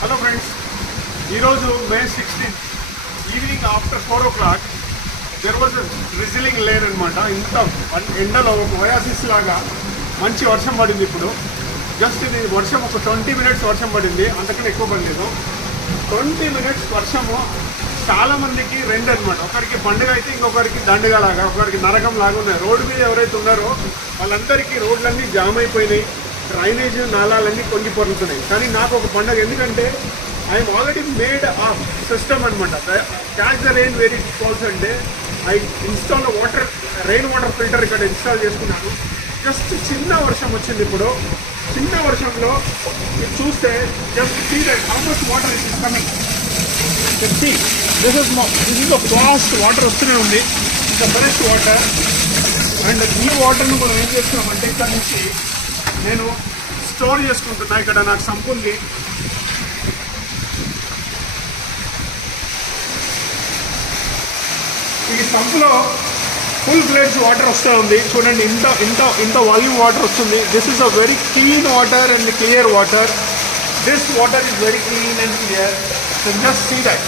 Hello friends, ఈరోజు మే 16 evening after 4 o'clock there was drizzling lane అనమాట. ఇంత ఎండలో ఒక ఒయాసిస్ లాగా మంచి వర్షం పడింది. ఇప్పుడు జస్ట్ ఇది వర్షం ఒక 20 minutes వర్షం పడింది, అంతకన్నా ఎక్కువ పడలేదు. 20 minutes వర్షము చాలామందికి రెండు అనమాట. ఒకరికి పండుగ అయితే ఇంకొకరికి దండగ లాగా, ఒకరికి నరకం లాగా ఉన్నాయి. రోడ్డు మీద ఎవరైతే ఉన్నారో వాళ్ళందరికీ రోడ్లన్నీ జామ్ అయిపోయినాయి, డ్రైనేజ్ నాళాలన్నీ పొంగి పొరులుతున్నాయి. కానీ నాకు ఒక పండుగ, ఎందుకంటే I'm already made a system అనమాట. Catch the rain very falls అంటే I install rain water filter ఇక్కడ ఇన్స్టాల్ చేసుకున్నాను. జస్ట్ చిన్న వర్షం వచ్చింది. ఇప్పుడు చిన్న వర్షంలో మీరు చూస్తే just see that how much water is coming. This is the fast water వస్తూనే ఉంది, ద ఫ్రెష్ వాటర్. అండ్ ఈ వాటర్ను మనం ఏం చేస్తున్నామంటే ఇక్కడ నుంచి నేను స్టోర్ చేసుకుంటున్నా. ఇక్కడ నాకు సంపు ఉంది. ఈ సంపులో ఫుల్ ఫ్లెడ్జ్ వాటర్ వస్తూ ఉంది. చూడండి, ఇంత వాల్యూమ్ వాటర్ వస్తుంది. This is a very clean water and clear water. This water is very clean and clear. So just see that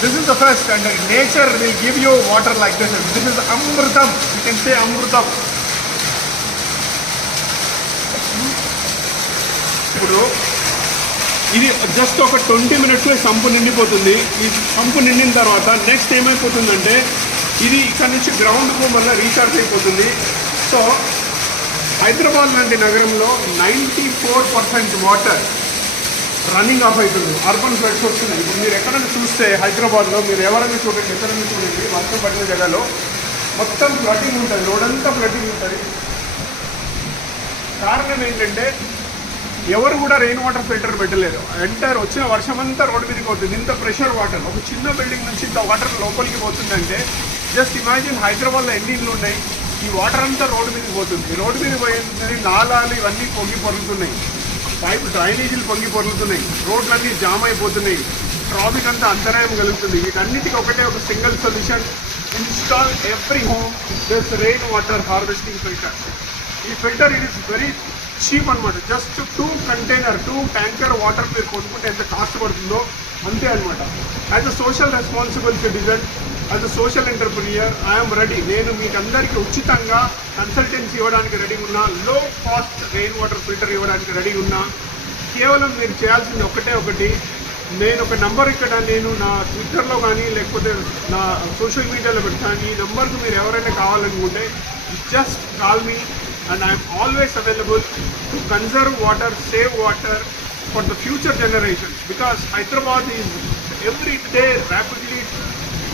this is the first, and nature will give you water like this. This is amritam. You can say amritam. ఇప్పుడు ఇది just ఒక 20 minutesలో sump నిండిపోతుంది. ఈ sump నిండిన తర్వాత next ఏమైపోతుందంటే ఇది ఇక్కడ నుంచి గ్రౌండ్కు మళ్ళీ రీఛార్జ్ అయిపోతుంది. సో హైదరాబాద్ లాంటి నగరంలో 94% వాటర్ రన్నింగ్ ఆఫ్ అవుతుంది. అర్బన్ ఫ్లడ్స్ వస్తున్నాయి. ఇప్పుడు మీరు ఎక్కడైనా చూస్తే హైదరాబాద్లో మీరు ఎవరైనా చూడండి, ఎక్కడైనా చూడండి, వర్షం పడిన జగలో మొత్తం ఫ్లడ్డింగ్ ఉంటుంది, రోడ్ అంతా ఫ్లడ్డింగ్ ఉంటుంది. కారణం ఏంటంటే ఎవరు కూడా రెయిన్ వాటర్ ఫిల్టర్ పెట్టలేరు. ఎంటర్ వచ్చిన వర్షం అంతా రోడ్డు మీదకి పోతుంది. ఇంత ప్రెషర్ వాటర్ ఒక చిన్న బిల్డింగ్ నుంచి ఇంత వాటర్ లోపలికి పోతుందంటే జస్ట్ ఇమాజిన్ హైదరాబాద్లో ఎన్ని ఇళ్ళు ఉన్నాయి. ఈ వాటర్ అంతా రోడ్డు మీదకి పోతుంది. రోడ్డు మీద పోయింది నాలాలు ఇవన్నీ పొంగి పొరుగుతున్నాయి, పైపు డ్రైనేజీలు పొంగి పొరుగుతున్నాయి, రోడ్లన్నీ జామ్ అయిపోతున్నాయి, ట్రాఫిక్ అంతా అంతరాయం కలుగుతుంది. వీటన్నిటికీ ఒకటే ఒక single solution, install every home this rain water harvesting filter. ఈ filter it is very cheap అనమాట. జస్ట్ 2 ట్యాంకర్ వాటర్ మీరు కొనుక్కుంటే ఎంత కాస్ట్ పడుతుందో అంతే అనమాట. As a social responsible citizen, as a social entrepreneur, I'm ready. నేను మీకు అందరికీ ఉచితంగా కన్సల్టెన్సీ ఇవ్వడానికి రెడీ ఉన్నా, low cost rain water filter ఇవ్వడానికి రెడీ ఉన్నా. కేవలం మీరు చేయాల్సింది ఒకటి, నేను ఒక నంబర్ ఇక్కడ నేను నా ట్విట్టర్లో కానీ లేకపోతే నా సోషల్ మీడియాలో పెడతాను. ఈ నెంబర్కి మీరు ఎవరైనా కావాలనుకుంటే just call me. And I am always available to conserve water, save water for the future generations, because Hyderabad is every day rapidly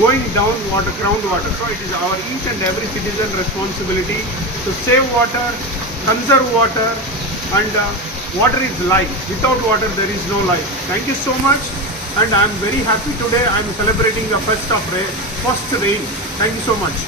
going down groundwater. So it is our each and every citizen responsibility to save water, conserve water, and water is life. Without water there is no life. Thank you so much, and I am very happy today. I am celebrating the first rain. Thank you so much.